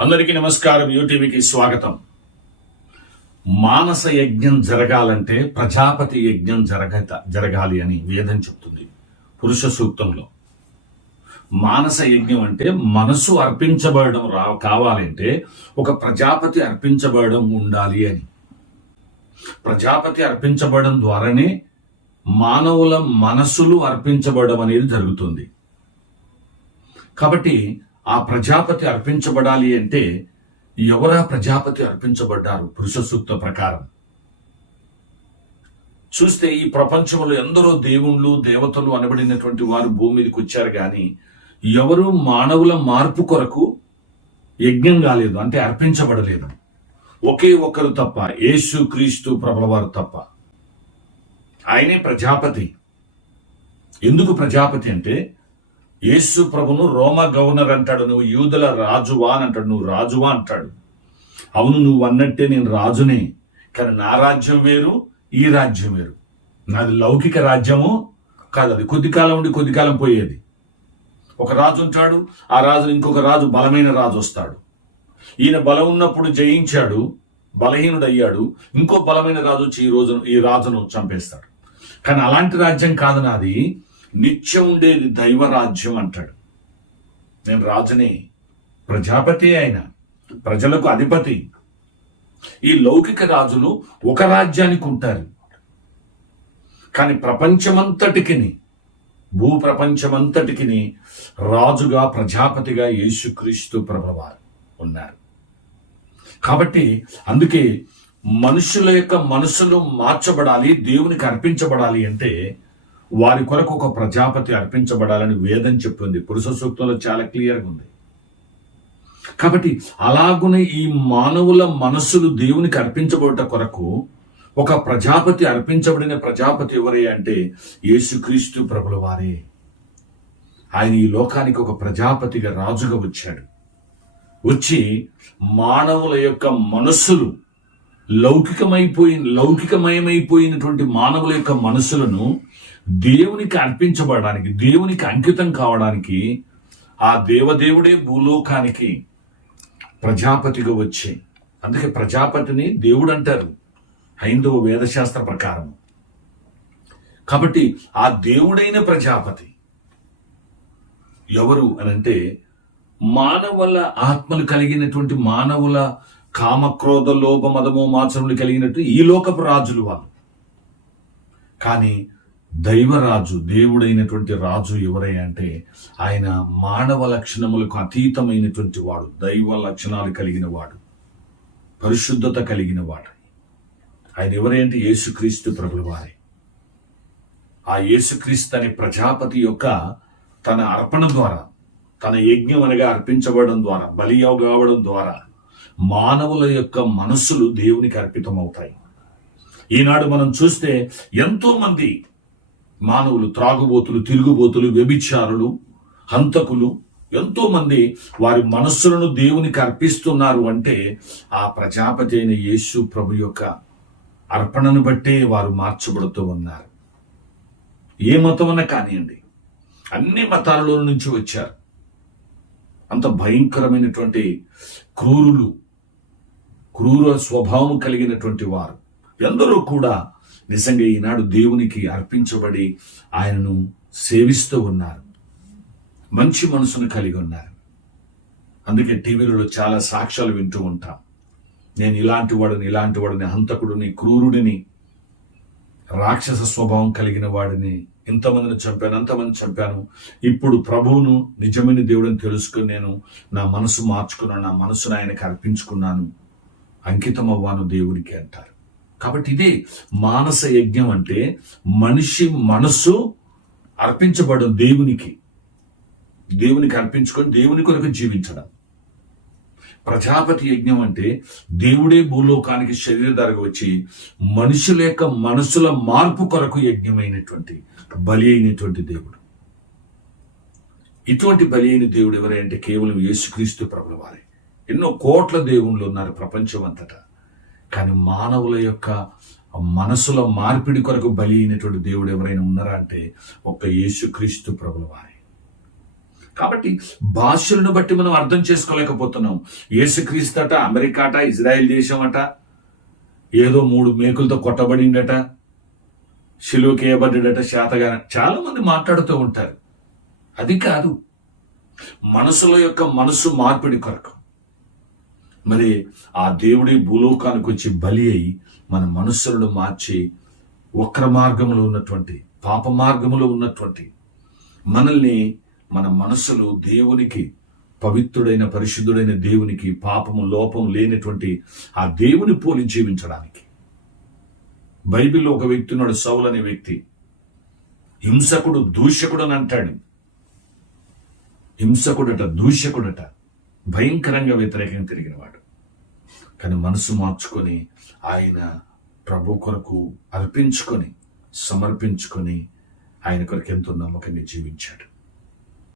అందరికీ నమస్కారం. యూటీవీకి స్వాగతం. మానస యజ్ఞం జరగాలంటే ప్రజాపతి యజ్ఞం జరగ జరగాలి అని వేదం చెప్తుంది పురుష సూక్తంలో. మానస యజ్ఞం అంటే మనసు అర్పించబడడం రా కావాలంటే ఒక ప్రజాపతి అర్పించబడడం ఉండాలి అని. ప్రజాపతి అర్పించబడడం ద్వారానే మానవుల మనసులు అర్పించబడడం అనేది జరుగుతుంది. కాబట్టి ఆ ప్రజాపతి అర్పించబడాలి అంటే ఎవరా ప్రజాపతి అర్పించబడ్డారు? పురుష సూక్త ప్రకారం. చూస్తే ఈ ప్రపంచంలో ఎందరో దేవుళ్ళు దేవతలు అనబడినటువంటి వారు భూమి మీదకి వచ్చారు కానీ ఎవరు మానవుల మార్పు కొరకు యజ్ఞం కాలేదు అంటే అర్పించబడలేదు. ఒకే ఒక్కరు తప్ప యేసు క్రీస్తు ప్రభలవారు తప్ప. ఆయనే ప్రజాపతి. ఎందుకు ప్రజాపతి అంటే యేసు ప్రభును రోమ గవర్నర్ అంటాడు నువ్వు యూదుల రాజువా అని అంటాడు నువ్వు రాజువా అంటాడు. అవును నువ్వు అన్నట్టే నేను రాజునే కానీ నా రాజ్యం వేరు ఈ రాజ్యం వేరు. నాది లౌకిక రాజ్యము కాదు అది కొద్ది కాలం ఉండి కొద్ది కాలం పోయేది. ఒక రాజు ఉంటాడు ఆ రాజు ఇంకొక రాజు బలమైన రాజు వస్తాడు. ఈయన బలం ఉన్నప్పుడు జయించాడు బలహీనుడయ్యాడు ఇంకో బలమైన రాజు వచ్చి ఈ రోజు ఈ రాజును చంపేస్తాడు. కానీ అలాంటి రాజ్యం కాదు నాది. నిత్యం ఉండేది దైవ రాజ్యం అంటాడు. నేను రాజుని ప్రజాపతి ఆయన ప్రజలకు అధిపతి. ఈ లౌకిక రాజులు ఒక రాజ్యానికి ఉంటారు. కానీ ప్రపంచమంతటికి భూ ప్రపంచమంతటికి రాజుగా ప్రజాపతిగా యేసుక్రీస్తు ప్రభువారు ఉన్నారు. కాబట్టి అందుకే మనుషుల యొక్క మనసులు మార్చబడాలి దేవునికి అర్పించబడాలి అంటే వారి కొరకు ఒక ప్రజాపతి అర్పించబడాలని వేదం చెప్పింది. పురుష సూక్తంలో చాలా క్లియర్గా ఉంది. కాబట్టి అలాగునే ఈ మానవుల మనస్సులు దేవునికి అర్పించబడట కొరకు ఒక ప్రజాపతి అర్పించబడిన ప్రజాపతి ఎవరే అంటే యేసుక్రీస్తు ప్రభుల వారే. ఆయన ఈ లోకానికి ఒక ప్రజాపతిగా రాజుగా వచ్చాడు. వచ్చి మానవుల యొక్క మనస్సులు లౌకికమైపోయి లౌకికమయమైపోయినటువంటి మానవుల యొక్క మనస్సులను దేవునికి అర్పించబడడానికి దేవునికి అంకితం కావడానికి ఆ దేవదేవుడే భూలోకానికి ప్రజాపతిగా వచ్చి అందుకే ప్రజాపతిని దేవుడు అంటారు హైందవ వేదశాస్త్ర ప్రకారం. కాబట్టి ఆ దేవుడైన ప్రజాపతి ఎవరు అని అంటే మానవుల ఆత్మలు కలిగినటువంటి మానవుల కామక్రోధ లోభ మదమో మాచములు కలిగినట్టు ఈ లోకపు రాజులు వాళ్ళు. కానీ దైవరాజు దేవుడైనటువంటి రాజు ఎవరై అంటే ఆయన మానవ లక్షణములకు అతీతమైనటువంటి వాడు దైవ లక్షణాలు కలిగిన వాడు పరిశుద్ధత కలిగిన వాడు. ఆయన ఎవరై అంటే యేసుక్రీస్తు ప్రభుల వారే ఆ యేసుక్రీస్తు అనే ప్రజాపతి యొక్క తన అర్పణ ద్వారా తన యజ్ఞం అనగా అర్పించబడడం ద్వారా బలి కావడం ద్వారా మానవుల యొక్క మనస్సులు దేవునికి అర్పితమవుతాయి. ఈనాడు మనం చూస్తే ఎంతో మంది మానవులు త్రాగుబోతులు తిరుగుబోతులు వ్యభిచారులు హంతకులు ఎంతో మంది వారి మనస్సులను దేవునికి అర్పిస్తున్నారు అంటే ఆ ప్రజాపతి అయిన యేసు ప్రభు యొక్క అర్పణను బట్టే వారు మార్చబడుతూ ఉన్నారు. ఏ మతమన్నా కానివ్వండి అన్ని మతాలలో నుంచి వచ్చారు. అంత భయంకరమైనటువంటి క్రూరులు క్రూర స్వభావం కలిగినటువంటి వారు. ఎందరూ కూడా నిజంగా ఈనాడు దేవునికి అర్పించబడి ఆయనను సేవిస్తూ ఉన్నారు. మంచి మనసును కలిగి ఉన్నారు. అందుకే టీవీలలో చాలా సాక్ష్యాలు వింటూ ఉంటాం. నేను ఇలాంటి వాడిని ఇలాంటి వాడిని హంతకుడిని క్రూరుడిని రాక్షస స్వభావం కలిగిన వాడిని ఇంతమందిని చంపాను అంతమంది చంపాను. ఇప్పుడు ప్రభువును నిజమైన దేవుడిని తెలుసుకుని నేను నా మనసు మార్చుకున్నాను నా మనసును ఆయనకి అర్పించుకున్నాను. అంకితం అవ్వాను దేవుడికి అంటారు. కాబట్టి ఇది మానస యజ్ఞం అంటే మనిషి మనస్సు అర్పించబడడం దేవునికి. దేవునికి అర్పించుకొని దేవుని కొరకు జీవించడం. ప్రజాపతి యజ్ఞం అంటే దేవుడే భూలోకానికి శరీరధారగా వచ్చి మనుషుల యొక్క మనసుల మార్పు కొరకు యజ్ఞమైనటువంటి బలి అయినటువంటి దేవుడు. ఇటువంటి బలి అయిన దేవుడు ఎవరే అంటే కేవలం యేసుక్రీస్తు ప్రభుల వారే. ఎన్నో కోట్ల దేవుళ్ళు ఉన్నారు ప్రపంచం అంతటా కానీ మానవుల యొక్క మనసుల మార్పిడి కొరకు బలి అయినటువంటి దేవుడు ఎవరైనా ఉన్నారా అంటే ఒక్క యేసుక్రీస్తు ప్రభుల వారే. కాబట్టి భాషలను బట్టి మనం అర్థం చేసుకోలేకపోతున్నాం. యేసుక్రీస్తట అమెరికాట ఇజ్రాయెల్ దేశం అట ఏదో మూడు మేకులతో కొట్టబడిండట శిలువకేయబడ్డట శాతగాన శాతగా చాలా మంది మాట్లాడుతూ ఉంటారు. అది కాదు. మనసుల యొక్క మనసు మార్పిడి కొరకు. మరి ఆ దేవుడి భూలోకానికి వచ్చి బలి అయి మన మనస్సులను మార్చి వక్ర మార్గంలో ఉన్నటువంటి పాప మార్గములో ఉన్నటువంటి మనల్ని మన మనస్సులు దేవునికి పవిత్రుడైన పరిశుద్ధుడైన దేవునికి పాపము లోపం లేనటువంటి ఆ దేవుని పోలి జీవించడానికి. బైబిల్లో ఒక వ్యక్తి ఉన్నాడు సౌలు అనే వ్యక్తి. హింసకుడు దూషకుడు అని అంటాడు. హింసకుడట దూషకుడట. భయంకరంగా వ్యతిరేకంగా తిరిగినవాడు. కానీ మనసు మార్చుకొని ఆయన ప్రభు కొరకు అర్పించుకొని సమర్పించుకొని ఆయన కొరకు ఎంతో నమ్మకంగా జీవించాడు.